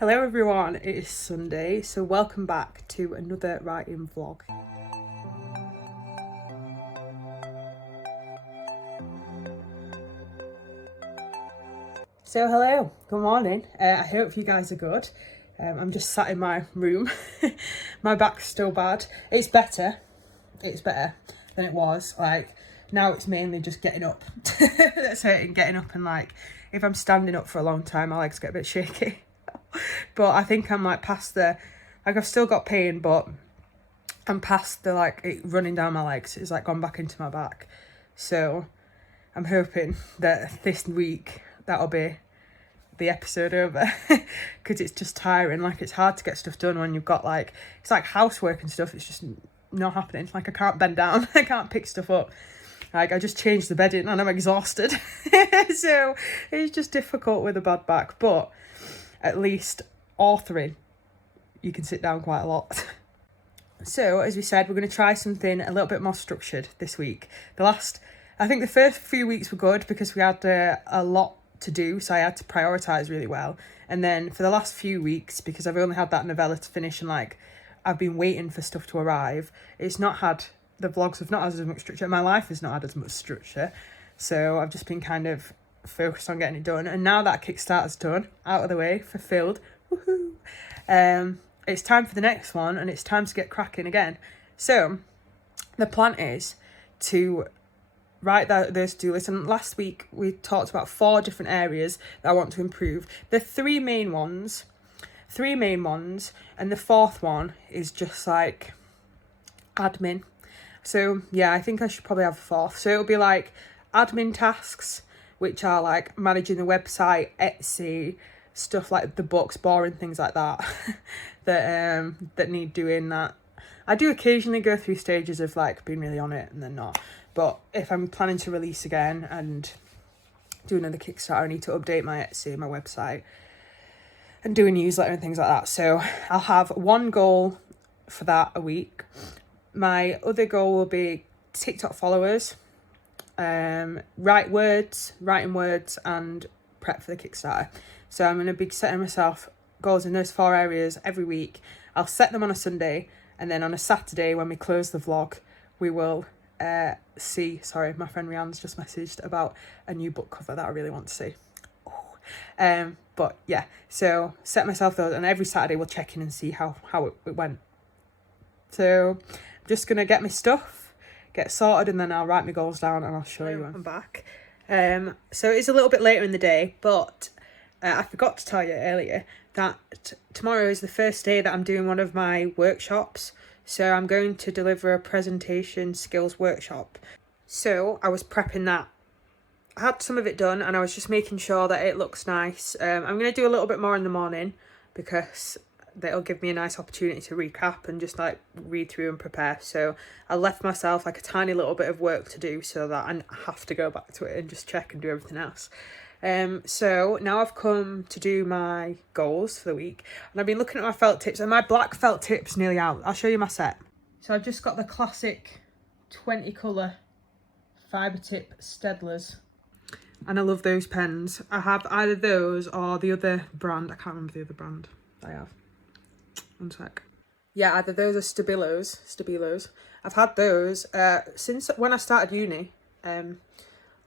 Hello everyone, it is Sunday, so welcome back to another writing vlog. So hello, good morning. I hope you guys are good. I'm just sat in my room. My back's still bad. It's better than it was. Like now it's mainly just getting up that's hurting, getting up, and like if I'm standing up for a long time my legs get a bit shaky. But I think I'm like past the, like I've still got pain, but I'm past the like it running down my legs. It's like gone back into my back. So I'm hoping that this week that'll be the episode over, because it's just tiring. Like it's hard to get stuff done when you've got like, it's like housework and stuff. It's just not happening. Like I can't bend down. I can't pick stuff up. Like I just changed the bedding and I'm exhausted. So it's just difficult with a bad back, but at least authoring, you can sit down quite a lot. So as we said, we're going to try something a little bit more structured this week. I think the first few weeks were good because we had a lot to do, so I had to prioritise really well. And then for the last few weeks, because I've only had that novella to finish and like I've been waiting for stuff to arrive, the vlogs have not had as much structure. My life has not had as much structure. So I've just been kind of focused on getting it done, and now that Kickstarter's done, out of the way, fulfilled, woohoo, it's time for the next one, and it's time to get cracking again. So the plan is to write those to-do lists, and last week we talked about 4 different areas that I want to improve. The three main ones, and the fourth one is just like admin. So yeah, I think I should probably have a fourth. So it'll be like admin tasks, which are like managing the website, Etsy, stuff like the books, boring things like that, that need doing. That I do occasionally go through stages of like being really on it and then not. But if I'm planning to release again and do another Kickstarter, I need to update my Etsy, my website, and do a newsletter and things like that. So I'll have one goal for that a week. My other goal will be TikTok followers, writing words, and prep for the Kickstarter. So I'm going to be setting myself goals in those 4 areas every week. I'll set them on a Sunday, and then on a Saturday when we close the vlog, we will sorry, my friend Rianne's just messaged about a new book cover that I really want to see. But yeah, so set myself those, and every Saturday we'll check in and see how it went. So I'm just going to get my stuff, get sorted, and then I'll write my goals down and I'll show you when I'm back. So it's a little bit later in the day, but I forgot to tell you earlier that tomorrow is the first day that I'm doing one of my workshops. So I'm going to deliver a presentation skills workshop. So I was prepping that. I had some of it done and I was just making sure that it looks nice. I'm going to do a little bit more in the morning because that'll give me a nice opportunity to recap and just like read through and prepare. So I left myself like a tiny little bit of work to do so that I have to go back to it and just check and do everything else. So now I've come to do my goals for the week, and I've been looking at my felt tips, and my black felt tip's nearly out. I'll show you my set. So I've just got the classic 20 colour fibre tip Stedlers, and I love those pens. I have either those or the other brand. I can't remember the other brand I have. One sec. Yeah, either those or Stabilos. I've had those since when I started uni,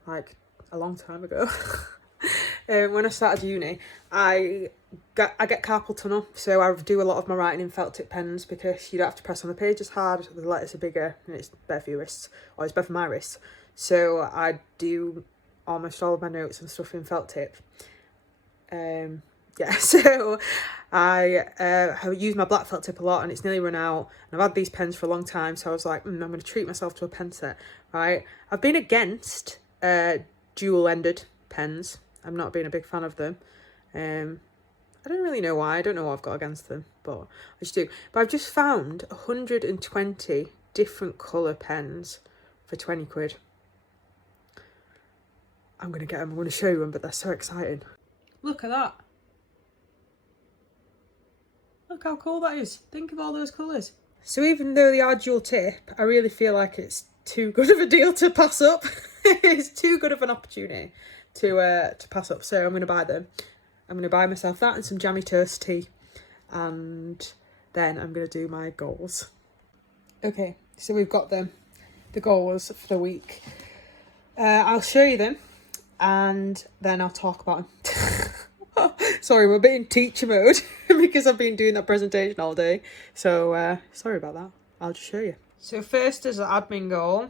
like a long time ago. When I started uni, I get carpal tunnel, so I do a lot of my writing in felt tip pens because you don't have to press on the page as hard, the letters are bigger, and it's better for your wrists, or it's better for my wrists. So I do almost all of my notes and stuff in felt tip. Yeah, so I have used my black felt tip a lot, and it's nearly run out, and I've had these pens for a long time, so I was like, I'm going to treat myself to a pen set, right? I've been against dual-ended pens. I'm not being a big fan of them. I don't really know why. I don't know what I've got against them, but I just do. But I've just found 120 different colour pens for 20 quid. I'm going to get them. I'm going to show you them, but they're so exciting. Look at that. Look how cool that is. Think of all those colours. So even though they are dual tip, I really feel like it's too good of a deal to pass up. It's too good of an opportunity to pass up, so I'm going to buy them. I'm going to buy myself that and some jammy toast tea. And then I'm going to do my goals. Okay, so we've got the goals for the week. I'll show you them and then I'll talk about them. Sorry, I'm a bit in teacher mode because I've been doing that presentation all day. So sorry about that. I'll just show you. So first is the admin goal.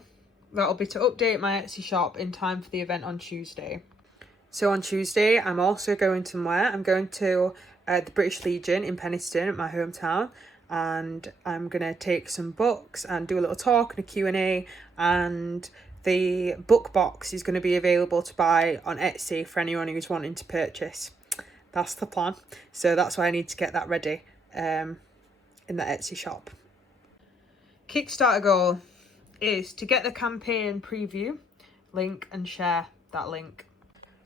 That'll be to update my Etsy shop in time for the event on Tuesday. So on Tuesday, I'm also going somewhere. I'm going to the British Legion in Penistone, my hometown. And I'm going to take some books and do a little talk and a Q&A. And the book box is going to be available to buy on Etsy for anyone who's wanting to purchase. That's the plan. So that's why I need to get that ready in the Etsy shop. Kickstarter goal is to get the campaign preview link and share that link.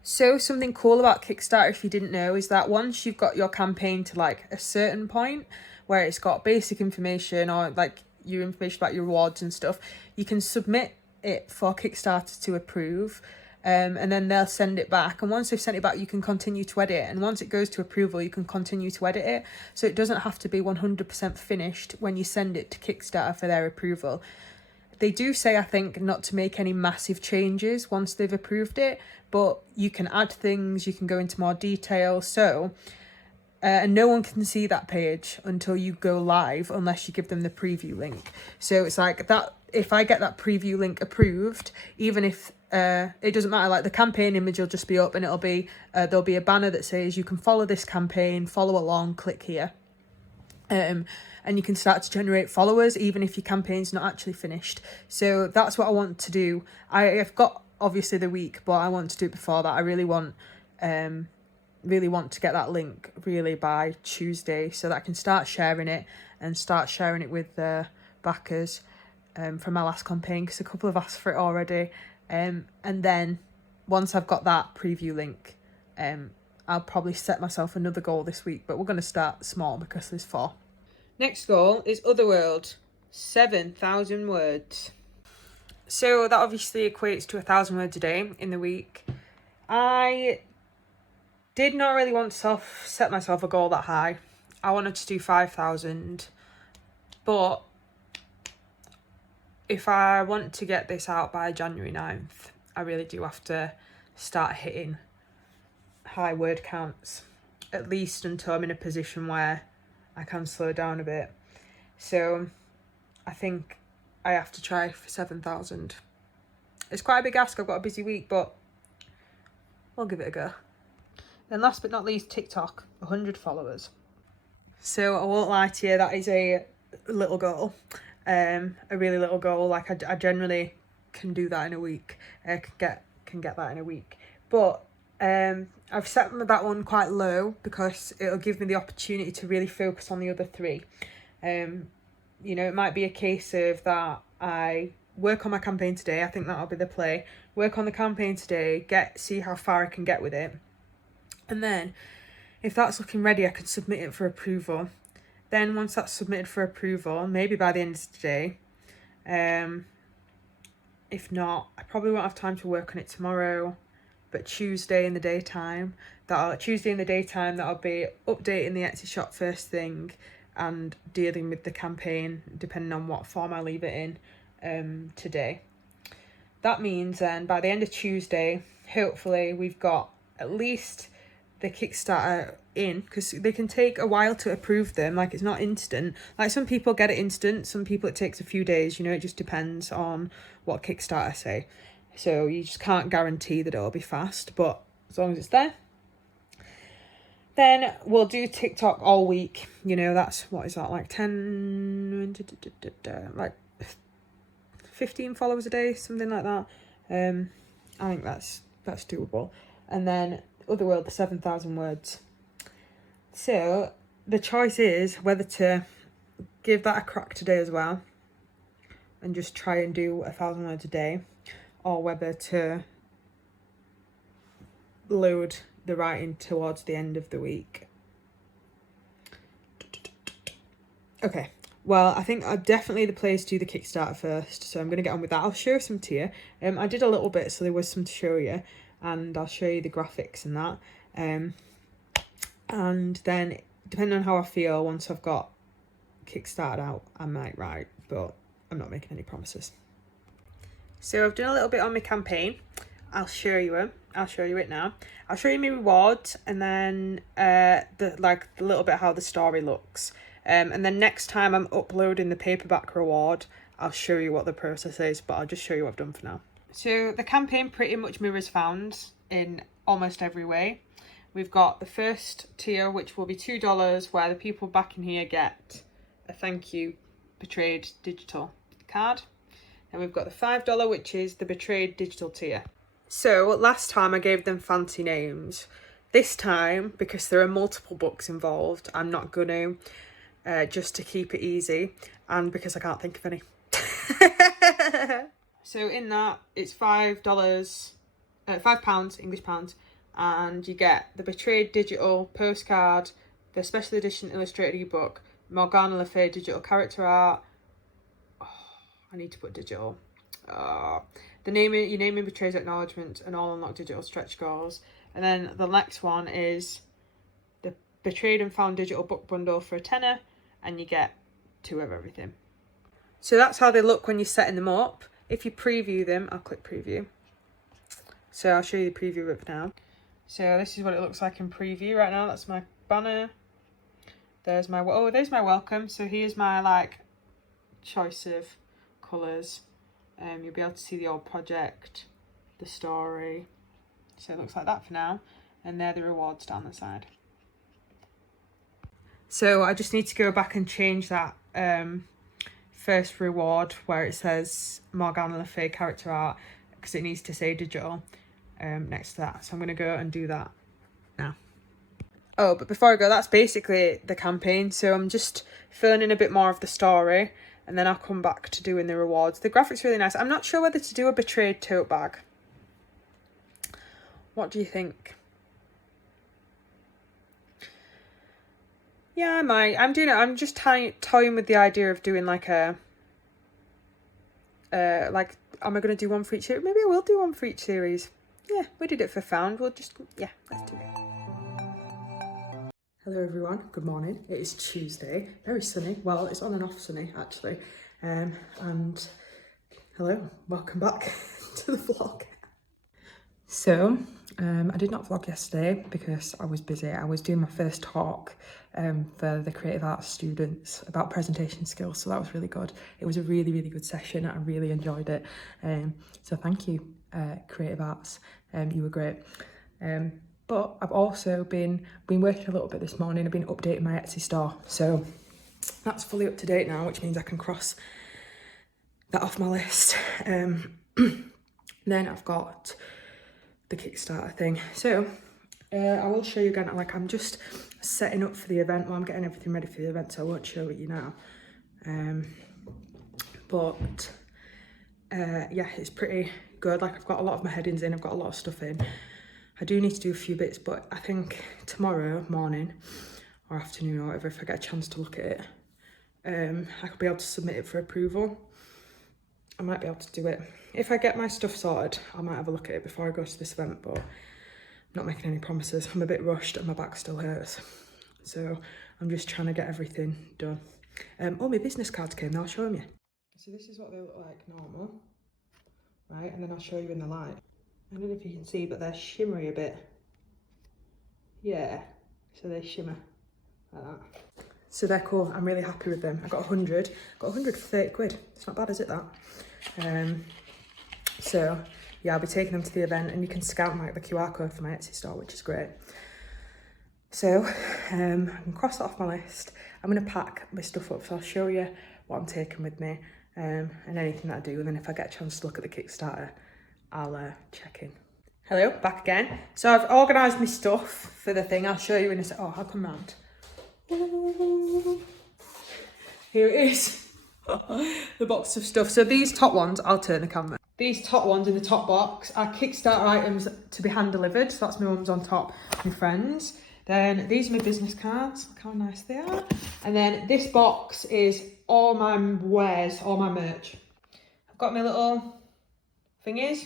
So something cool about Kickstarter, if you didn't know, is that once you've got your campaign to like a certain point where it's got basic information or like your information about your rewards and stuff, you can submit it for Kickstarter to approve. And then they'll send it back. And once they've sent it back, you can continue to edit it. And once it goes to approval, you can continue to edit it. So it doesn't have to be 100% finished when you send it to Kickstarter for their approval. They do say, I think, not to make any massive changes once they've approved it, but you can add things, you can go into more detail. So, and no one can see that page until you go live unless you give them the preview link. So it's like that. If I get that preview link approved, even if it doesn't matter, like the campaign image will just be up and it'll be there'll be a banner that says you can follow this campaign, follow along, click here. And you can start to generate followers even if your campaign's not actually finished. So that's what I want to do. I've got obviously the week, but I want to do it before that. I really want to get that link really by Tuesday so that I can start sharing it with the backers from my last campaign, because a couple have asked for it already. And then once I've got that preview link, I'll probably set myself another goal this week, but we're going to start small because there's 4. Next goal is Otherworld, 7,000 words. So that obviously equates to 1,000 words a day in the week. I did not really want to set myself a goal that high. I wanted to do 5,000, but if I want to get this out by January 9th, I really do have to start hitting high word counts, at least until I'm in a position where I can slow down a bit. So I think I have to try for 7,000. It's quite a big ask. I've got a busy week, but we'll give it a go. Then last but not least, TikTok, 100 followers. So I won't lie to you, that is a little goal, a really little goal. Like I generally can do that in a week. Can get that in a week, but I've set that one quite low because it'll give me the opportunity to really focus on the other 3. You know, it might be a case of that I work on my campaign today. I think that'll be the play. Work on the campaign today, see how far I can get with it. And then if that's looking ready, I can submit it for approval. Then once that's submitted for approval, maybe by the end of today, if not, I probably won't have time to work on it tomorrow. But Tuesday in the daytime, that'll be updating the Etsy shop first thing and dealing with the campaign, depending on what form I leave it in today. That means then by the end of Tuesday, hopefully we've got at least the Kickstarter in, because they can take a while to approve them. Like, it's not instant. Like, some people get it instant, some people it takes a few days. You know, it just depends on what Kickstarter say. So you just can't guarantee that it'll be fast, but as long as it's there. Then we'll do TikTok all week. You know, that's, what is that, like 15 followers a day, something like that. I think that's doable. And then Otherworld, the 7,000 words. So the choice is whether to give that a crack today as well and just try and do 1,000 words a day, or whether to load the writing towards the end of the week. Okay, well, I think definitely the place to do the Kickstarter first, so I'm going to get on with that. I'll show some to you. I did a little bit, so there was some to show you, and I'll show you the graphics and that. And then, depending on how I feel, once I've got Kickstarted out, I might write, but I'm not making any promises. So I've done a little bit on my campaign. I'll show you it. I'll show you it now. I'll show you my rewards, and then the little bit how the story looks. And then next time I'm uploading the paperback reward, I'll show you what the process is, but I'll just show you what I've done for now. So the campaign pretty much mirrors Found in almost every way. We've got the first tier, which will be $2, where the people back in here get a thank you Betrayed digital card. And we've got the $5, which is the Betrayed digital tier. So last time I gave them fancy names. This time, because there are multiple books involved, I'm not going to, just to keep it easy, and because I can't think of any. So in that, it's £5, £5, English pounds, and you get the Betrayed digital postcard, the special edition illustrated ebook, Morgana Le Fay digital character art. Oh, I need to put digital. Your naming betrays acknowledgement, and all unlocked digital stretch goals. And then the next one is the Betrayed and Found digital book bundle for £10, and you get 2 of everything. So that's how they look when you're setting them up. If you preview them, I'll click preview. So I'll show you the preview of it now. So this is what it looks like in preview right now. That's my banner. There's my welcome. So here's my choice of colours. You'll be able to see the old project, the story. So it looks like that for now. And they're the rewards down the side. So I just need to go back and change that first reward where it says Morgana Le Fay character art, because it needs to say digital next to that. So I'm going to go and do that now. Oh, but before I go, that's basically the campaign. So I'm just filling in a bit more of the story, and then I'll come back to doing the rewards. The graphic's really nice. I'm not sure whether to do a Betrayed tote bag. What do you think? Yeah, I might. I'm doing it. I'm just toying with the idea of doing like a... am I going to do one for each series? Maybe I will do one for each series. Yeah, we did it for Found. We'll just... yeah, let's do it. Hello everyone, good morning. It is Tuesday, very sunny. Well, it's on and off sunny actually. And hello, welcome back to the vlog. So, I did not vlog yesterday because I was busy. I was doing my first talk for the creative arts students about presentation skills, so that was really good. It was a really, really good session. I really enjoyed it. So thank you, creative arts. You were great. But I've also been working a little bit this morning. I've been updating my Etsy store. So that's fully up to date now, which means I can cross that off my list. Then I've got the Kickstarter thing. So I will show you again. I'm just setting up for the event. Well, I'm getting everything ready for the event, so I won't show it you now. Yeah, it's pretty good. I've got a lot of my headings in. I've got a lot of stuff in. I do need to do a few bits, but I think tomorrow morning or afternoon or whatever, if I get a chance to look at it, I could be able to submit it for approval. I might be able to do it. If I get my stuff sorted, I might have a look at it before I go to this event, but I'm not making any promises. I'm a bit rushed and my back still hurts. So I'm just trying to get everything done. Oh, my business cards came, now I'll show them you. So this is what they look like normal, right? And then I'll show you in the light. I don't know if you can see, but they're shimmery a bit. Yeah, so they shimmer like that. So they're cool. I'm really happy with them. I got 100. Got 100 for 30 quid. It's not bad, is it, that? So yeah, I'll be taking them to the event, and you can scan the QR code for my Etsy store, which is great. So I can cross that off my list. I'm going to pack my stuff up, so I'll show you what I'm taking with me and anything that I do. And then if I get a chance to look at the Kickstarter, I'll check in. Hello, back again. So I've organised my stuff for the thing. I'll show you in a sec. Oh, I'll come round. Here it is. The box of stuff. So these top ones, I'll turn the camera. These top ones in the top box are Kickstarter items to be hand delivered. So that's my mum's on top, my friends. Then these are my business cards. Look how nice they are. And then this box is all my wares, all my merch. I've got my little thingies,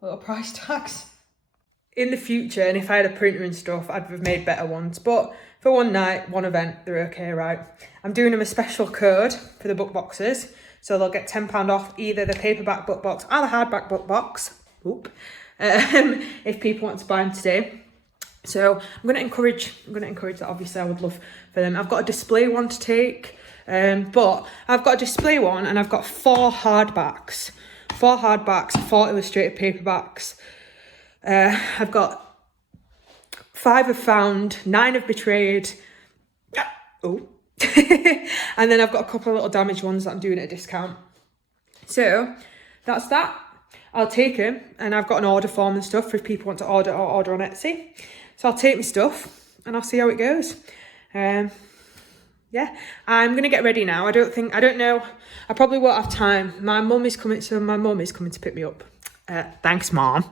little price tags. in the future, and if I had a printer and stuff, I'd have made better ones. But for one night, one event, they're okay, right? I'm doing them a special code for the book boxes. So they'll get £10 off either the paperback book box or the hardback book box. If people want to buy them today. So I'm going to encourage that. Obviously, I would love for them. I've got a display one to take, but I've got a display one and I've got 4 hardbacks, 4 illustrated paperbacks. I've got 5 have found, 9 have betrayed. Oh, and then I've got a couple of little damaged ones that I'm doing at a discount. So that's that. I'll take them, and I've got an order form and stuff for if people want to order or order on Etsy. So I'll take my stuff and I'll see how it goes. Yeah, I'm going to get ready now. I don't know. I probably won't have time. My mum is coming to pick me up. Thanks, Mom.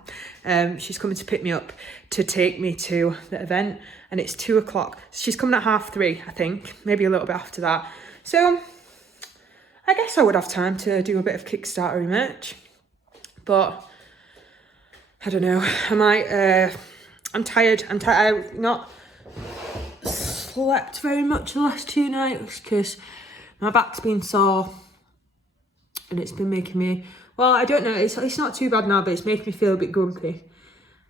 She's coming to pick me up to take me to the event, and it's 2 o'clock. She's coming at 3:30, I think, maybe a little bit after that. So I guess I would have time to do a bit of Kickstarter merch, but I don't know. I might. I'm tired. I've not slept very much the last 2 nights because my back's been sore, and it's been making me. Well, I don't know. It's not too bad now, but it's making me feel a bit grumpy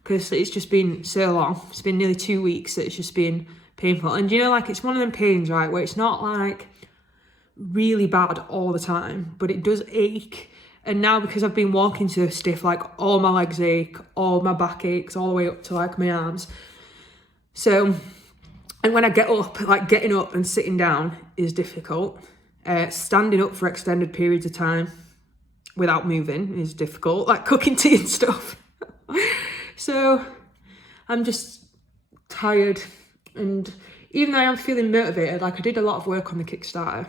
because it's just been so long. It's been nearly 2 weeks that it's just been painful. And you know, like, it's one of them pains, right, where it's not like really bad all the time, but it does ache. And now because I've been walking so stiff, like all my legs ache, all my back aches, all the way up to like my arms. So, and when I get up, like getting up and sitting down is difficult. Standing up for extended periods of time without moving is difficult, like cooking tea and stuff. So I'm just tired, and even though I am feeling motivated, like I did a lot of work on the Kickstarter,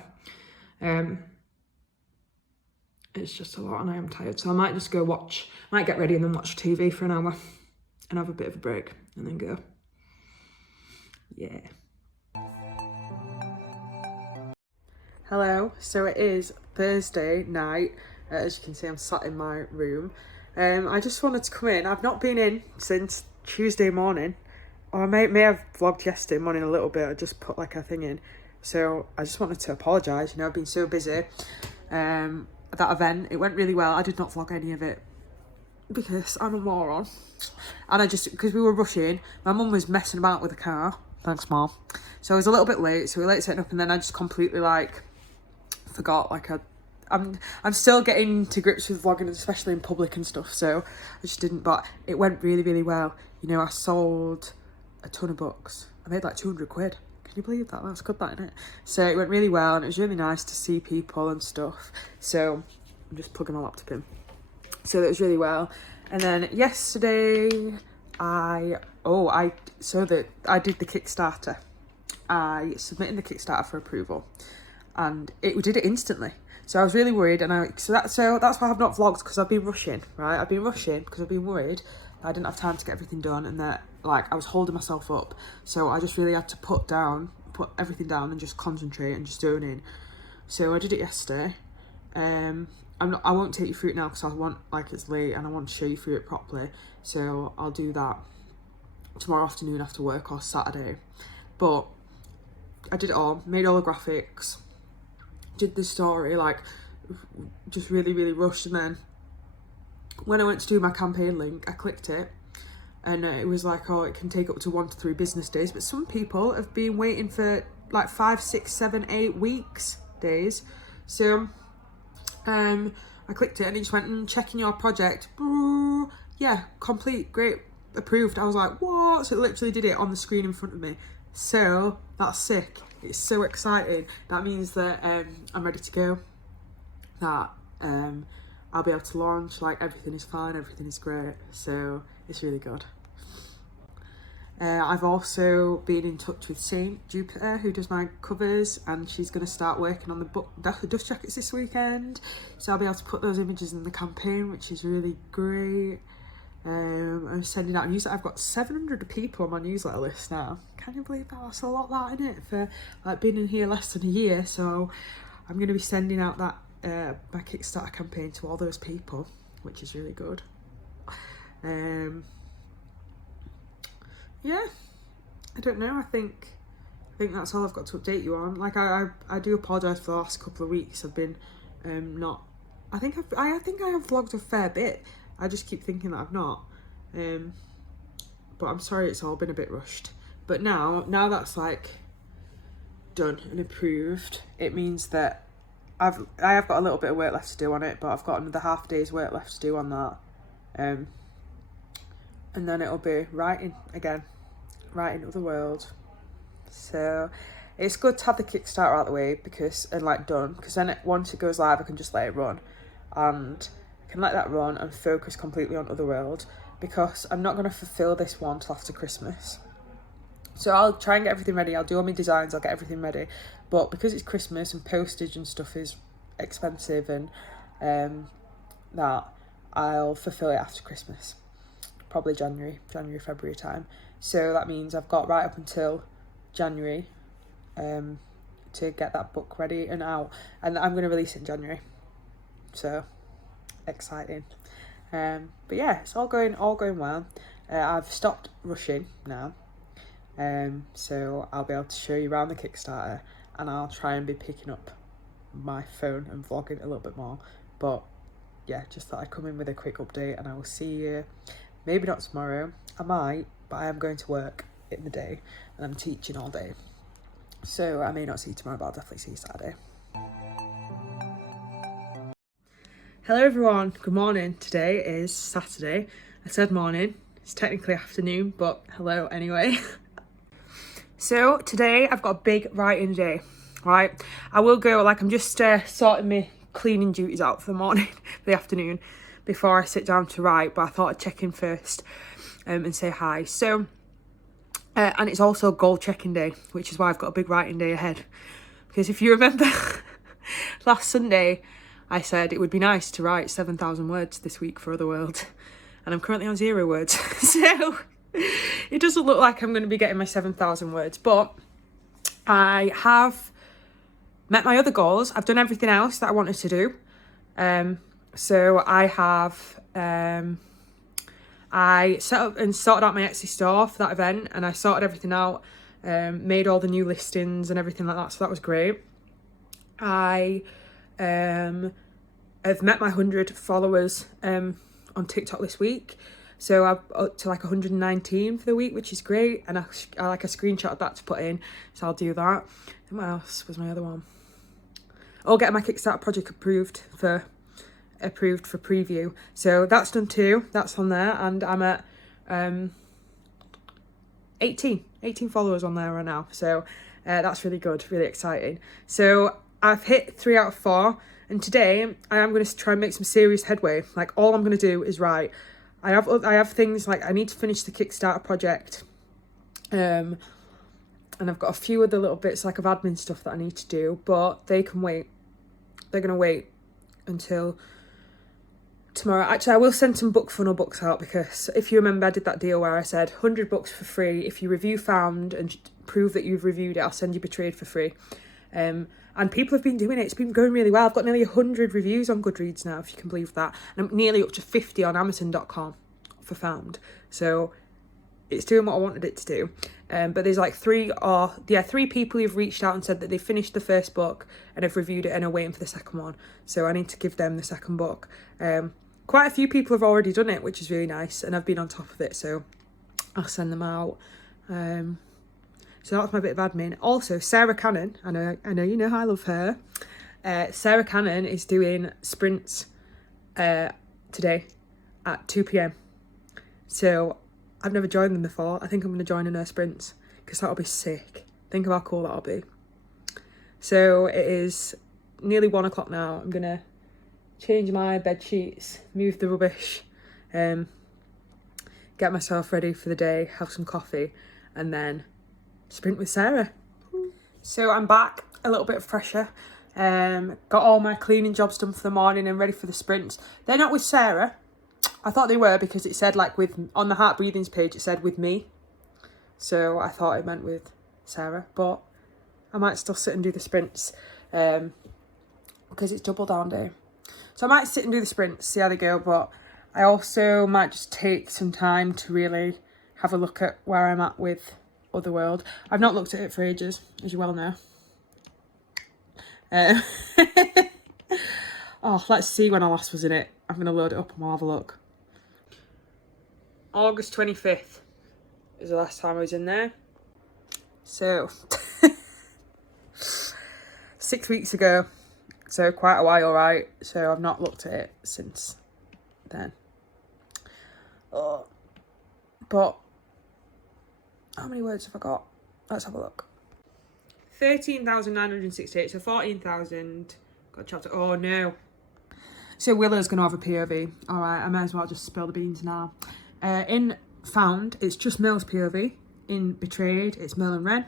it's just a lot and I am tired. So I might just might get ready and then watch TV for an hour and have a bit of a break and then go. Yeah. Hello, so it is Thursday night. As you can see, I'm sat in my room. I just wanted to come in. I've not been in since Tuesday morning. Or I may have vlogged yesterday morning a little bit. I just put like a thing in. So I just wanted to apologise. You know, I've been so busy. That event, it went really well. I did not vlog any of it because I'm a moron. And because we were rushing, my mum was messing about with the car. Thanks, Mom. So I was a little bit late. So we were late setting up, and then I just completely like forgot. Like I'm still getting to grips with vlogging, especially in public and stuff. So I just didn't. But it went really, really well. You know, I sold a ton of books. I made like 200 quid. Can you believe that? That's good, that, isn't it? So it went really well, and it was really nice to see people and stuff. So I'm just plugging my laptop in. So that was really well. And then yesterday, I did the Kickstarter. I submitted the Kickstarter for approval, and we did it instantly. So I was really worried, and so that's why I've not vlogged, because I've been rushing, right? I've been rushing because I've been worried that I didn't have time to get everything done, and that like I was holding myself up. So I just really had to put everything down and just concentrate and just zone in. So I did it yesterday. I won't take you through it now because it's late and I want to show you through it properly. So I'll do that tomorrow afternoon after work or Saturday. But I did it all, made all the graphics, did the story, like just really, really rushed. And then when I went to do my campaign link, I clicked it, and it was like, oh, it can take up to 1 to 3 business days. But some people have been waiting for like 5, 6, 7, 8 weeks days. So I clicked it, and it just went, checking your project. Yeah, complete, great, approved. I was like, what? So it literally did it on the screen in front of me. So that's sick. It's so exciting. That means that I'm ready to go. That I'll be able to launch. Like, everything is fine, everything is great. So it's really good. I've also been in touch with Saint Jupiter, who does my covers, and she's going to start working on the dust jackets this weekend. So I'll be able to put those images in the campaign, which is really great. I'm sending out a newsletter. I've got 700 people on my newsletter list now. Can you believe that? That's a lot, that, isn't it, for like being in here less than a year. So I'm going to be sending out that my Kickstarter campaign to all those people, which is really good. yeah, I don't know. I think that's all I've got to update you on. Like I do apologise for the last couple of weeks. I've been not. I think I have vlogged a fair bit. I just keep thinking that I've not. But I'm sorry, it's all been a bit rushed. But now that's like done and approved, it means that I have got a little bit of work left to do on it, but I've got another half day's work left to do on that. And then it'll be writing again, writing Otherworld. So it's good to have the Kickstarter out of the way done, because then once it goes live, I can just let it run, and I can let that run and focus completely on Otherworld, because I'm not going to fulfill this one till after Christmas. So I'll try and get everything ready. I'll do all my designs, I'll get everything ready. But because it's Christmas and postage and stuff is expensive, and that, I'll fulfill it after Christmas. Probably January, February time. So that means I've got right up until January to get that book ready and out. And I'm going to release it in January. So, exciting. But yeah, it's all going well. I've stopped rushing now. So I'll be able to show you around the Kickstarter, and I'll try and be picking up my phone and vlogging a little bit more. But yeah, just thought I'd come in with a quick update, and I will see you maybe not tomorrow. I might, but I am going to work in the day and I'm teaching all day, so I may not see you tomorrow, but I'll definitely see you Saturday. Hello everyone, good morning. Today is Saturday. I said morning, it's technically afternoon, but hello anyway. So today I've got a big writing day, right? I will go, I'm just sorting my cleaning duties out for the morning, for the afternoon, before I sit down to write, but I thought I'd check in first and say hi. So, and it's also goal checking day, which is why I've got a big writing day ahead. Because if you remember, last Sunday, I said it would be nice to write 7,000 words this week for Otherworld, and I'm currently on 0 words. So it doesn't look like I'm going to be getting my 7,000 words, but I have met my other goals. I've done everything else that I wanted to do. So I have, I set up and sorted out my Etsy store for that event, and I sorted everything out, made all the new listings and everything like that. So that was great. I have met my 100 followers on TikTok this week. So I'm up to 119 for the week, which is great. And I like a screenshot of that to put in. So I'll do that. And what else was my other one? Oh, getting my Kickstarter project approved for preview. So that's done too. That's on there. And I'm at 18 followers on there right now. So that's really good, really exciting. So I've hit 3 out of 4. And today I am going to try and make some serious headway. All I'm going to do is write. I have things I need to finish the Kickstarter project, and I've got a few other little bits of admin stuff that I need to do, but they can wait. They're going to wait until tomorrow. Actually, I will send some book funnel books out, because if you remember, I did that deal where I said 100 books for free. If you review Found and prove that you've reviewed it, I'll send you Betrayed for free. And people have been doing it. It's been going really well. I've got nearly 100 reviews on Goodreads now, if you can believe that. And I'm nearly up to 50 on Amazon.com for Found. So it's doing what I wanted it to do. But there's 3 people who've reached out and said that they finished the first book and have reviewed it and are waiting for the second one. So I need to give them the second book. Quite a few people have already done it, which is really nice. And I've been on top of it. So I'll send them out. So that's my bit of admin. Also, Sarah Cannon, I know you know how I love her. Sarah Cannon is doing sprints today at 2 p.m. So I've never joined them before. I think I'm going to join in her sprints, because that'll be sick. Think of how cool that'll be. So it is nearly 1 o'clock now. I'm going to change my bed sheets, move the rubbish, get myself ready for the day, have some coffee, and then sprint with Sarah. So I'm back, a little bit fresher. Got all my cleaning jobs done for the morning and ready for the sprints. They're not with Sarah. I thought they were, because it said on the Heart Breathings page, it said with me. So I thought it meant with Sarah, but I might still sit and do the sprints because it's double down day. So I might sit and do the sprints, see how they go, but I also might just take some time to really have a look at where I'm at with Otherworld. I've not looked at it for ages, as you well know. Oh, let's see when I last was in it. I'm going to load it up and we'll have a look. August 25th is the last time I was in there. So, 6 weeks ago. So quite a while, right? So I've not looked at it since then. Oh. But how many words have I got? Let's have a look. 13,968, so 14,000. Got a chapter. Oh no. So Willow's going to have a POV. Alright, I may as well just spill the beans now. In Found, it's just Merle's POV. In Betrayed, it's Merle and Ren.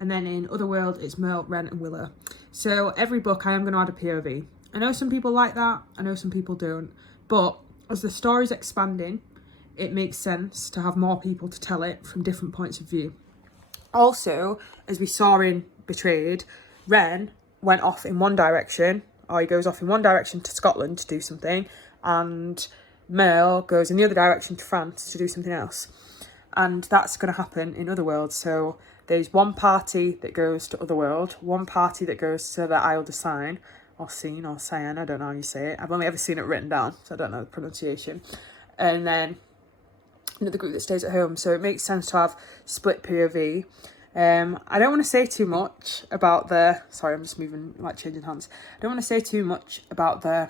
And then in Otherworld, it's Merle, Ren and Willow. So every book I am going to add a POV. I know some people like that. I know some people don't. But as the story's expanding, it makes sense to have more people to tell it from different points of view. Also, as we saw in Betrayed, Ren went off in one direction, or he goes off in one direction to Scotland to do something, and Merle goes in the other direction to France to do something else. And that's going to happen in Otherworld. So there's one party that goes to Otherworld, one party that goes to the Isle de Sign, or Seine, or Cyan, I don't know how you say it. I've only ever seen it written down, so I don't know the pronunciation. And then another group that stays at home. So it makes sense to have split POV. I don't want to say too much about the... Sorry, I'm just moving, like changing hands. I don't want to say too much about the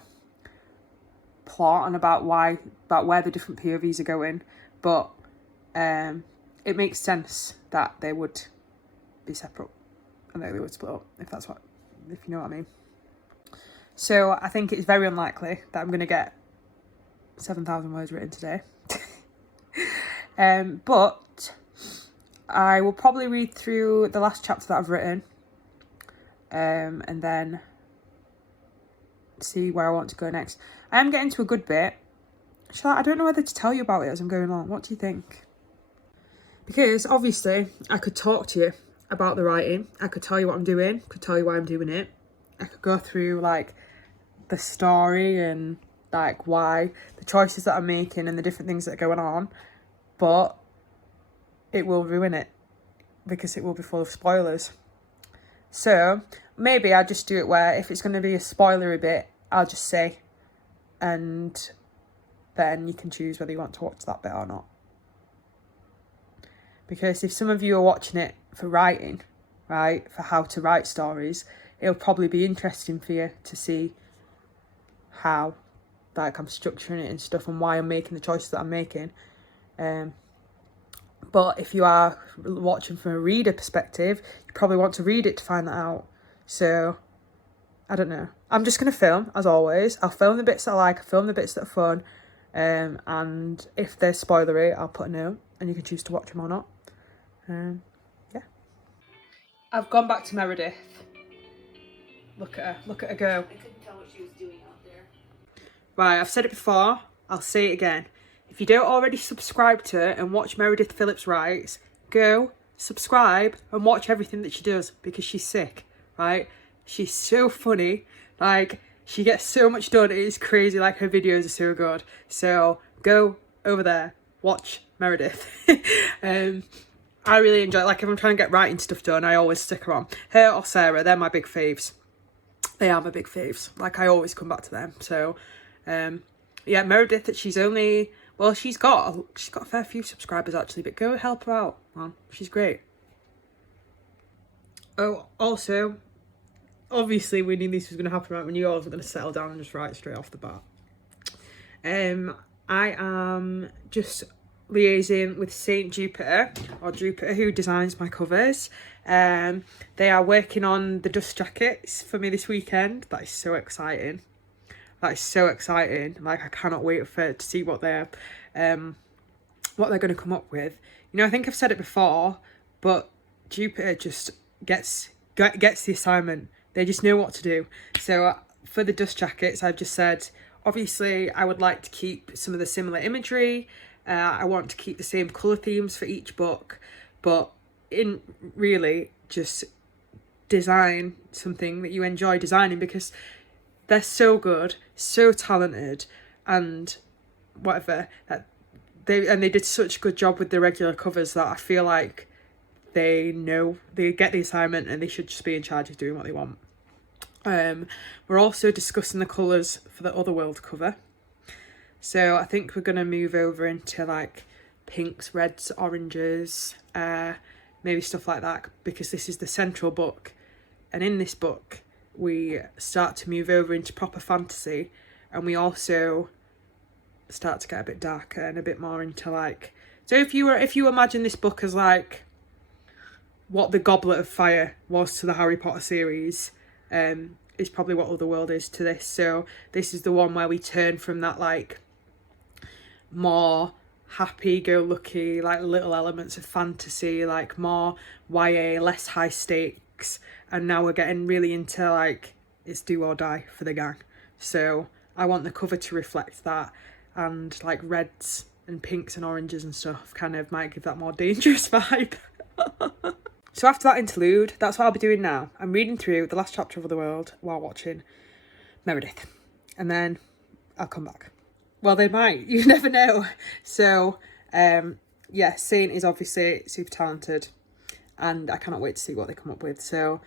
plot and about where the different POVs are going, but it makes sense that they would be separate and that they would split up, if you know what I mean. So I think it's very unlikely that I'm going to get 7,000 words written today. But I will probably read through the last chapter that I've written, and then see where I want to go next. I am getting to a good bit. I don't know whether to tell you about it as I'm going along. What do you think? Because obviously I could talk to you about the writing. I could tell you what I'm doing. Could tell you why I'm doing it. I could go through like the story and like why, the choices that I'm making and the different things that are going on. But it will ruin it because it will be full of spoilers. So maybe I'll just do it where if it's going to be a spoilery bit, I'll just say, and then you can choose whether you want to watch that bit or not. Because if some of you are watching it for writing, right, for how to write stories, it'll probably be interesting for you to see how like I'm structuring it and stuff and why I'm making the choices that I'm making. But if you are watching from a reader perspective, you probably want to read it to find that out. So, I don't know. I'm just going to film, as always. I'll film the bits that I like, I'll film the bits that are fun. And if they're spoilery, I'll put a note and you can choose to watch them or not. Yeah. I've gone back to Meredith. Look at her go. I couldn't tell what she was doing out there. Right, I've said it before, I'll say it again. If you don't already subscribe to her and watch Meredith Phillips Writes, go subscribe and watch everything that she does because she's sick, right? She's so funny. Like, she gets so much done. It is crazy. Like, her videos are so good. So go over there, watch Meredith. I really enjoy it. Like, if I'm trying to get writing stuff done, I always stick her on. Her or Sarah, they're my big faves. They are my big faves. Like, I always come back to them. So, yeah, Meredith, she's only... Well, she's got a fair few subscribers, actually. But go help her out, man. She's great. Oh, also... Obviously, we knew this was going to happen, right? We knew I wasn't going to settle down and just write straight off the bat. I am just liaising with Saint Jupiter, or Jupiter, who designs my covers. They are working on the dust jackets for me this weekend. That is so exciting. That is so exciting. Like, I cannot wait to see what they're going to come up with. You know, I think I've said it before, but Jupiter just gets the assignment. They just know what to do. So for the dust jackets, I've just said, obviously, I would like to keep some of the similar imagery. I want to keep the same colour themes for each book. But in really just design something that you enjoy designing, because they're so good, so talented, and whatever, that they did such a good job with the regular covers that I feel like they get the assignment and they should just be in charge of doing what they want. We're also discussing the colours for the Otherworld cover. So I think we're going to move over into like pinks, reds, oranges, maybe stuff like that, because this is the central book. And in this book, we start to move over into proper fantasy, and we also start to get a bit darker and a bit more into like... So if you imagine this book as like what the Goblet of Fire was to the Harry Potter series, is probably what Otherworld is to this. So this is the one where we turn from that like more happy-go-lucky, like little elements of fantasy, like more YA, less high stakes, and now we're getting really into like it's do or die for the gang. So I want the cover to reflect that, and like reds and pinks and oranges and stuff kind of might give that more dangerous vibe. So after that interlude, that's what I'll be doing now. I'm reading through the last chapter of Otherworld while watching Meredith, and then I'll come back. Well, they might. You never know. So, yeah, Saint is obviously super talented, and I cannot wait to see what they come up with. So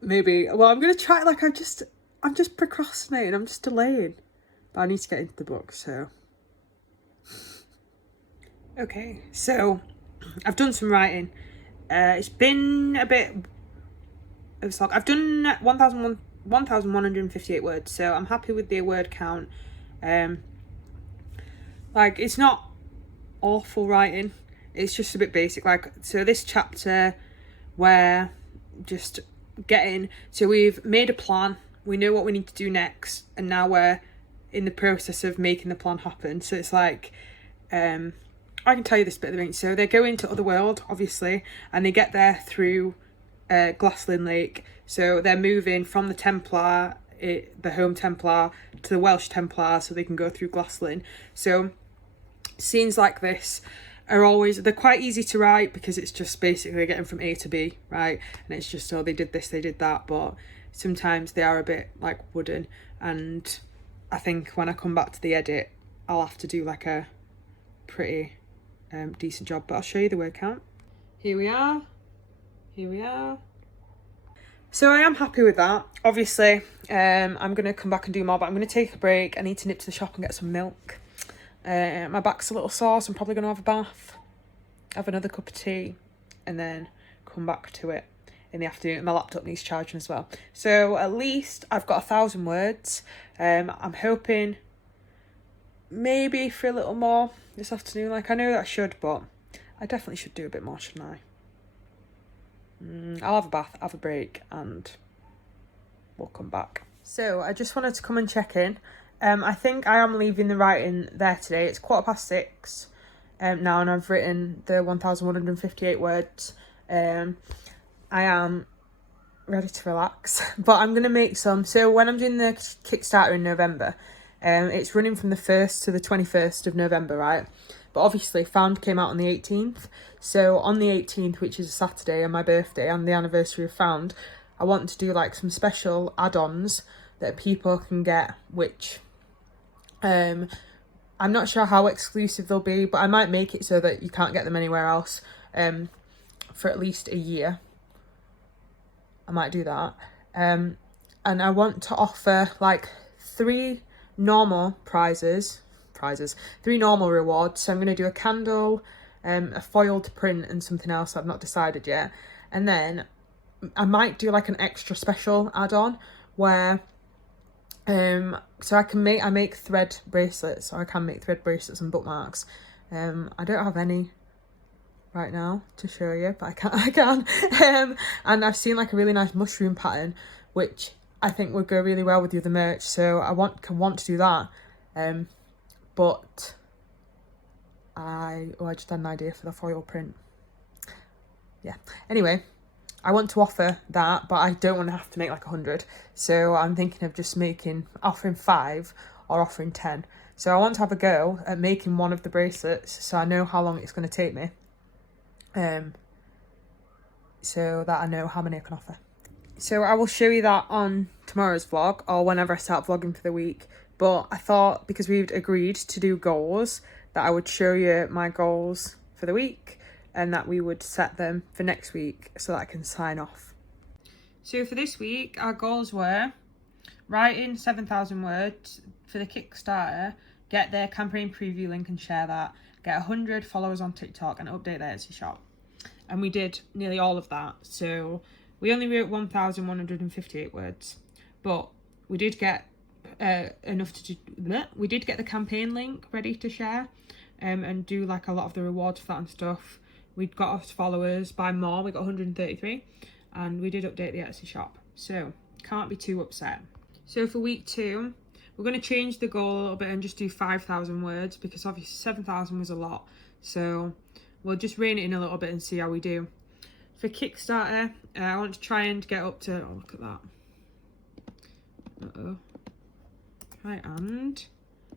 maybe, well, I'm going to try, like, I'm just procrastinating. I'm just delaying. But I need to get into the book, so. Okay, so I've done some writing. It's been a bit of a slog. I've done 1,158 words, so I'm happy with the word count. Like, it's not awful writing, it's just a bit basic. Like, so this chapter, we're just getting, so we've made a plan, we know what we need to do next, and now we're in the process of making the plan happen. So it's like, I can tell you this bit of the ring. So they go into Otherworld, obviously, and they get there through Glaslyn Lake. So they're moving from the Templar, the home Templar, to the Welsh Templar, so they can go through Glaslyn. So scenes like this are they're quite easy to write, because it's just basically getting from A to B, right? And it's just, oh, they did this, they did that, but sometimes they are a bit like wooden, and I think when I come back to the edit, I'll have to do like a pretty decent job, but I'll show you the word count. Here we are. So I am happy with that. Obviously, I'm going to come back and do more, but I'm going to take a break. I need to nip to the shop and get some milk. My back's a little sore, so I'm probably going to have a bath, have another cup of tea, and then come back to it in the afternoon. My laptop needs charging as well. So at least I've got 1,000 words. I'm hoping maybe for a little more this afternoon. Like, I know that I should, but I definitely should do a bit more, shouldn't I? I'll have a bath, have a break, and we'll come back. So I just wanted to come and check in. I think I am leaving the writing there today. It's 6:15 now, and I've written the 1,158 words. I am ready to relax, but I'm going to make some. So when I'm doing the Kickstarter in November, it's running from the 1st to the 21st of November, right? But obviously Found came out on the 18th. So on the 18th, which is a Saturday and my birthday and the anniversary of Found, I want to do like some special add-ons that people can get, which I'm not sure how exclusive they'll be, but I might make it so that you can't get them anywhere else for at least a year. I might do that. And I want to offer like 3 normal three normal rewards. So I'm going to do a candle, a foiled print, and something else I've not decided yet. And then I might do like an extra special add-on where so I make thread bracelets, so I can make thread bracelets and bookmarks. I don't have any right now to show you, but I can. And I've seen like a really nice mushroom pattern, which I think would go really well with the other merch, so I want to do that. But I just had an idea for the foil print. Yeah. Anyway, I want to offer that, but I don't want to have to make like 100. So I'm thinking of just offering 5 or offering 10. So I want to have a go at making one of the bracelets, so I know how long it's going to take me. So that I know how many I can offer. So I will show you that on tomorrow's vlog, or whenever I start vlogging for the week. But I thought, because we'd agreed to do goals, that I would show you my goals for the week and that we would set them for next week so that I can sign off. So for this week, our goals were writing 7,000 words for the Kickstarter, get their campaign preview link and share that, get 100 followers on TikTok and update their Etsy shop. And we did nearly all of that. So we only wrote 1,158 words, but we did get enough to do. We did get the campaign link ready to share, and do like a lot of the rewards for that and stuff. We got us followers by more. We got 133, and we did update the Etsy shop. So can't be too upset. So for week 2, we're going to change the goal a little bit and just do 5,000 words because obviously 7,000 was a lot. So we'll just rein it in a little bit and see how we do. For Kickstarter, I want to try and get up to, oh look at that. Try and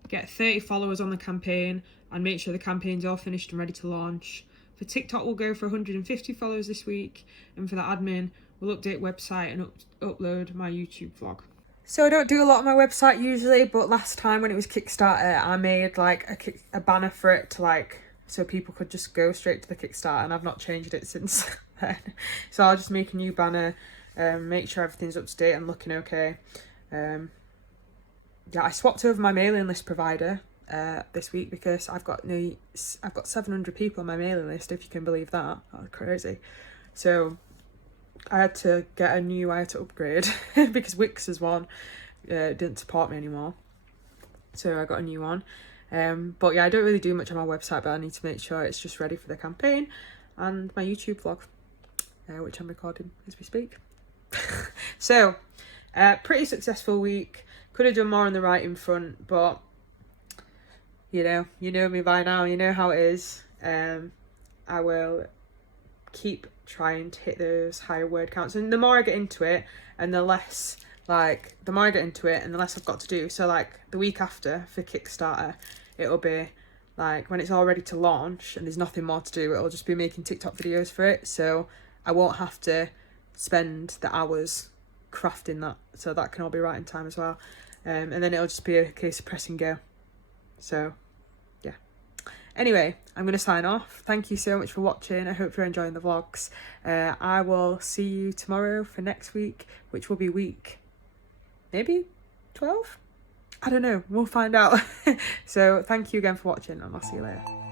get 30 followers on the campaign and make sure the campaign's all finished and ready to launch. For TikTok, we'll go for 150 followers this week. And for the admin, we'll update website and upload my YouTube vlog. So I don't do a lot on my website usually, but last time when it was Kickstarter, I made like a banner for it to like, so people could just go straight to the Kickstarter, and I've not changed it since then. So I'll just make a new banner, make sure everything's up to date and looking okay. Yeah, I swapped over my mailing list provider this week because I've got 700 people on my mailing list, if you can believe that. That's crazy. So I had to upgrade because Wix's one didn't support me anymore. So I got a new one. But yeah, I don't really do much on my website, but I need to make sure it's just ready for the campaign and my YouTube vlog, which I'm recording as we speak. So, pretty successful week. Could have done more on the writing front, but you know me by now, you know how it is. I will keep trying to hit those higher word counts, and the more I get into it and the less I've got to do. So like the week after for Kickstarter, it'll be like when it's all ready to launch and there's nothing more to do, it'll just be making TikTok videos for it, so I won't have to spend the hours crafting that, so that can all be writing time as well. And then it'll just be a case of pressing go. So yeah, anyway, I'm gonna sign off. Thank you so much for watching. I hope you're enjoying the vlogs. I will see you tomorrow for next week, which will be week maybe 12, I don't know, we'll find out. So thank you again for watching, and I'll see you later.